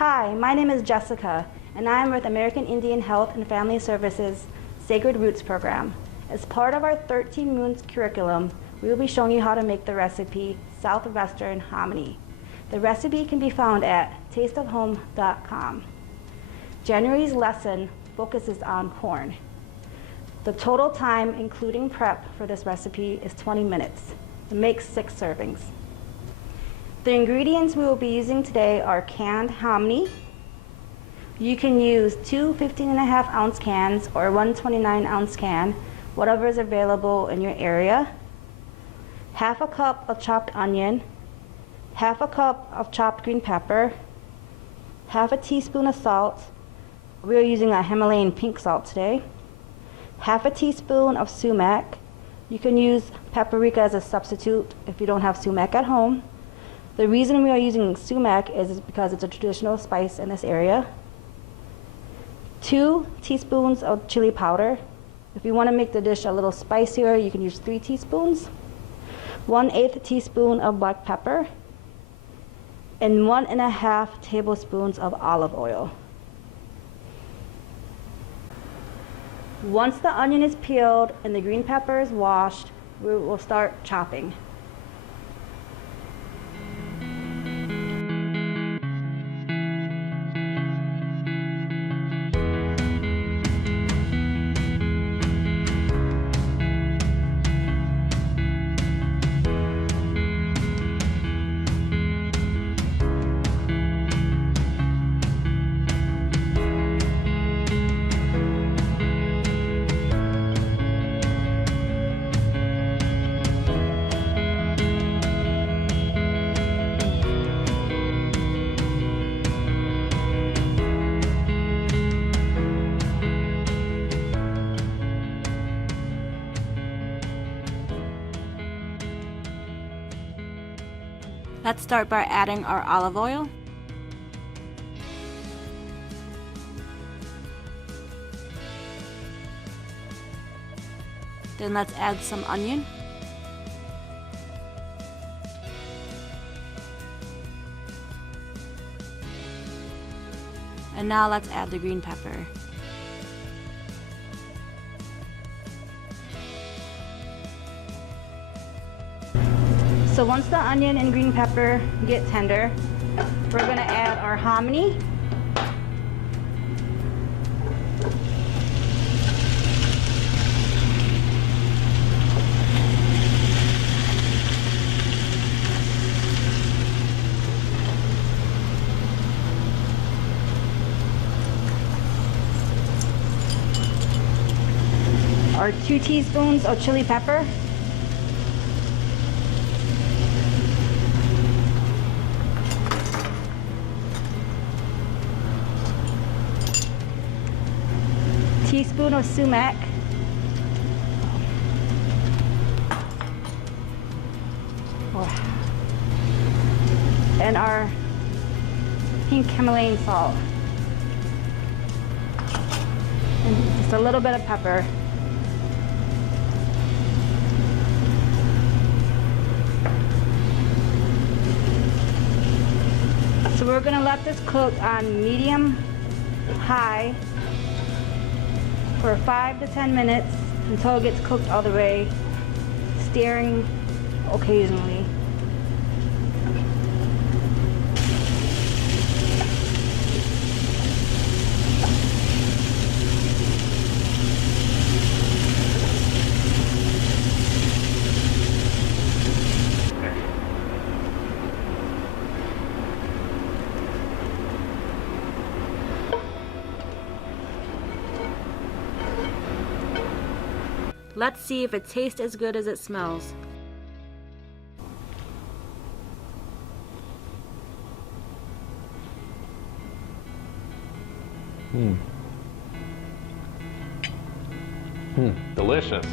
Hi, my name is Jessica, and I am with American Indian Health and Family Services Sacred Roots program. As part of our 13 Moons curriculum, we will be showing you how to make the recipe Southwestern Hominy. The recipe can be found at tasteofhome.com. January's lesson focuses on corn. The total time, including prep, for this recipe is 20 minutes. It makes 6 servings. The ingredients we will be using today are canned hominy. You can use 2 15.5-ounce cans or 1 29-ounce can, whatever is available in your area. Half a cup of chopped onion, half a cup of chopped green pepper, half a teaspoon of salt. We are using a Himalayan pink salt today. Half a teaspoon of sumac. You can use paprika as a substitute if you don't have sumac at home. The reason we are using sumac is because it's a traditional spice in this area. 2 teaspoons of chili powder. If you want to make the dish a little spicier, you can use 3 teaspoons. 1/8 teaspoon of black pepper. And 1.5 tablespoons of olive oil. Once the onion is peeled and the green pepper is washed, we will start chopping. Let's start by adding our olive oil. Then let's add some onion. And now let's add the green pepper. So once the onion and green pepper get tender, we're going to add our hominy. Our 2 teaspoons of chili pepper. Teaspoon of sumac. And our pink Himalayan salt. And just a little bit of pepper. So we're going to let this cook on medium-high for 5 to 10 minutes until it gets cooked all the way, stirring occasionally. Let's see if it tastes as good as it smells. Delicious.